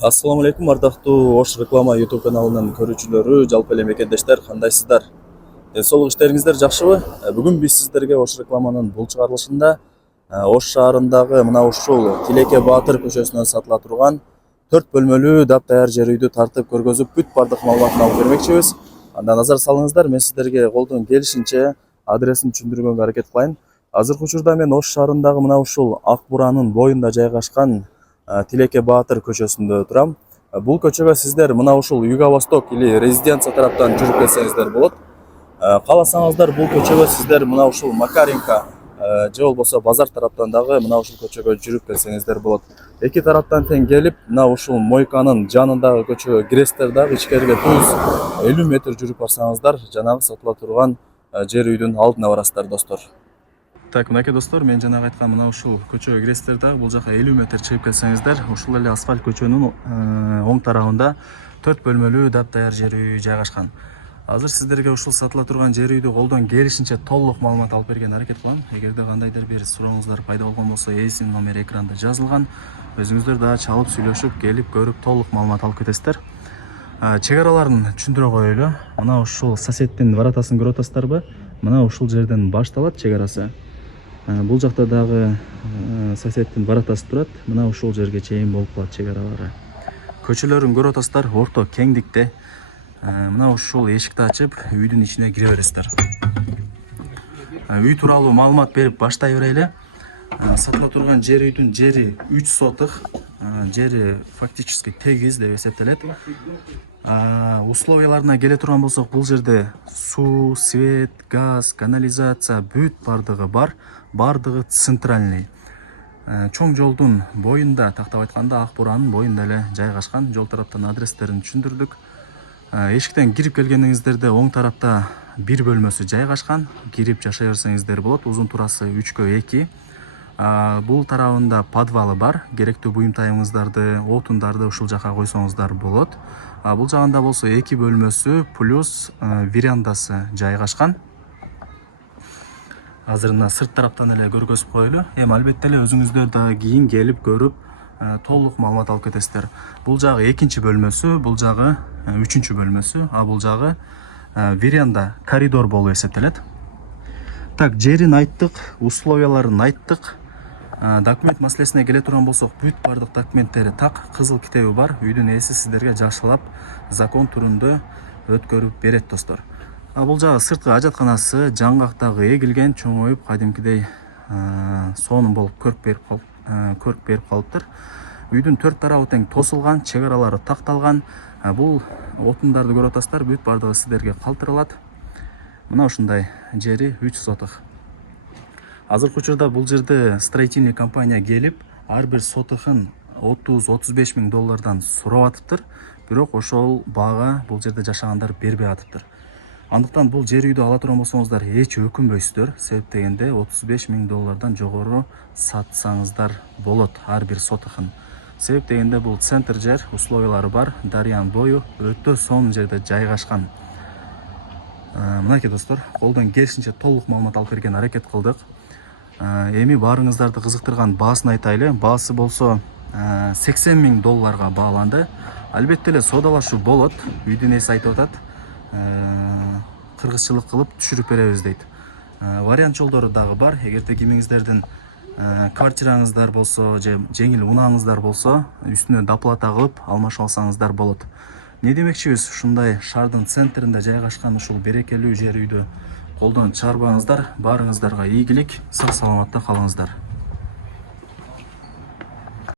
Ассаламу алейкум, ардактуу Ош реклама YouTube каналынын көрүүчүлөрү, жалпы эле мекендештер, кандайсыздар? Ден соолук иштериңиздер жакшыбы? Бүгүн биз сиздерге Ош рекламанын бул чыгарылышында Ош шаарындагы мына ушул Тилеке Баатыр көчөсүнөн сатыла турган 4 бөлмөлүү дап-даяр жер үйдү тартып көргөзүп, бүт бардык маалыматын алып бермекчибиз. Анда назар салыңыздар, мен сиздерге колдон келишинче адресин түшүндүргөнгө аракет кылайын. Азыркы учурда мен Ош шаарындагы мына ушул Ак Буранын боюнда жайгашкан Тилеке Баатыр көчөсүндө турам. Бул көчөгө сиздер мына ушул Юго-Восток или резиденция тараптан жүрүп келсеңиздер болот. Кааласаңыздар бул көчөгө сиздер мына ушул Макаренко же болбосо базар тараптан дагы мына ушул көчөгө жүрүп келсеңиздер болот. Эки тараптан тең келип, мына ушул мойканын жанындагы көчөгө киресиздер дагы ичкериге 150 метр жүрүп барсаңыздар, жанагы сатыла турган жер үйдүн алдына барасыздар, достор. Так, мынакей достор, мен жанагы айткан мына ушул көчөгө киресиздер дагы, бул жака 50 метр чыгып келсеңиздер, ушул эле асфальт көчөнүн оң тарабында 4 бөлмөлүү дап-даяр жер үй жайгашкан. Азыр сиздерге ушул сатыла турган жер үйдү колдон келишинче толук маалымат алып берген аракет кылам. Эгерде кандайдыр бир сурооңуздар пайда болгон болсо, ээсинин номери экранда жазылган. Өзүңүздөр дагы чалып сүйлөшүп, келип көрүп толук маалымат алып кетесиздер. Чек араларын түшүндүрө коелу. Мына ушул соседтин воротасын көрүп атасыздарбы? Мына ушул жерден башталат чек арасы. Бул жакта дагы соседтин воротасы турат. Мына ушул жерге чейин болуп калат чек аралары. Көчөлөрүн көрүп атасыздар, орто кеңдикте. Мына ушул эшикти ачып, үйдүн ичине кире бересиздер. Үй тууралуу маалымат берип баштай берели. Сатыла турган жер үйдүн жери 3 сотых. Жери фактически тегиз деп эсептелет. Условияларына келе турган болсок, бул жерде суу, свет, газ, канализация бүт бардыгы бар. Бардыгы центральный. Чоң жолдун боюнда, тактап айтканда Ак Буранын боюнда эле жайгашкан. Жол тараптан адрестерин түшүндүрдүк. Эшиктен кирип келгениңиздерде оң тарапта бир бөлмөсү жайгашкан. Кирип жашай берсеңиздер болот. Узун турасы 3/2. Бул тарабында подвалы бар. Керектүү буюмтайыңыздарды, отундарды ушул жака койсоңуздар болот. Бул жагында болсо 2 бөлмөсү плюс верандасы жайгашкан. Азыр мына сырт тараптан эле көргөзүп коелу. Эми албетте эле өзүңүздөр дагы кийин келип көрүп толук маалымат алып кетесиздер. Бул жагы 2 бөлмөсү, бул жагы 3 бөлмөсү, бул жагы веранда, коридор болуп эсептелет. Так, жерин айттык, условияларын айттык. Документ маселесине келе турган болсок, бүт бардык документтери так, кызыл китеби бар. Үйдүн ээси сиздерге жакшылап закон түрүндө өткөрүп берет, достор. Бул жагы сырткы ажатканасы, жаңгактагы эгилген, чоңоюп, кадимкидей сонун болуп көрк берип калыптыр. Үйдүн 4 тарабы тең тосулган, чек аралары такталган. Бул отундарды көрүп атасыздар, бүт бардыгы сиздерге калтырылат. Мына ушундай жери 3 сотых. Азыркы учурда бул жерде строительный компания келип, ар бир сотыхын 30-35 миң доллардан сурап атыптыр. Бирок ошол баага бул жерде жашагандар бербей атыптыр. Андыктан бул жер үйдү ала турган болсоңуздар эч өкүнбөйсүздөр. Себеп дегенде 35 миң доллардан жогору сатсаңыздар болот ар бир сотыхын. Себеп дегенде бул центр жер, условиялары бар, дарыянын бою өтө сонун жерде жайгашкан. Мынакей достор, колдон келишинче толук маалымат алып берген аракет кылдык. Эми баарыңыздарды кызыктырган баасын айтайлы. Баасы болсо 80 миң долларга бааланды. Албетте эле содалашуу болот. Үйдүн ээси айтып атат, кыргызчылык кылып түшүрүп беребиз дейт. Вариант жолдору дагы бар. Эгерде кимиңиздердин квартираңыздар болсо же жеңил унааңыздар болсо, үстүнө доплата кылып алмашып алсаңыздар болот. Не демекчибиз, ушундай шаардын центринде жайгашкан ушул берекелүү жер үйдү колдон чыгарбаңыздар. Баарыңыздарга ийгилик, сак саламатта калыңыздар.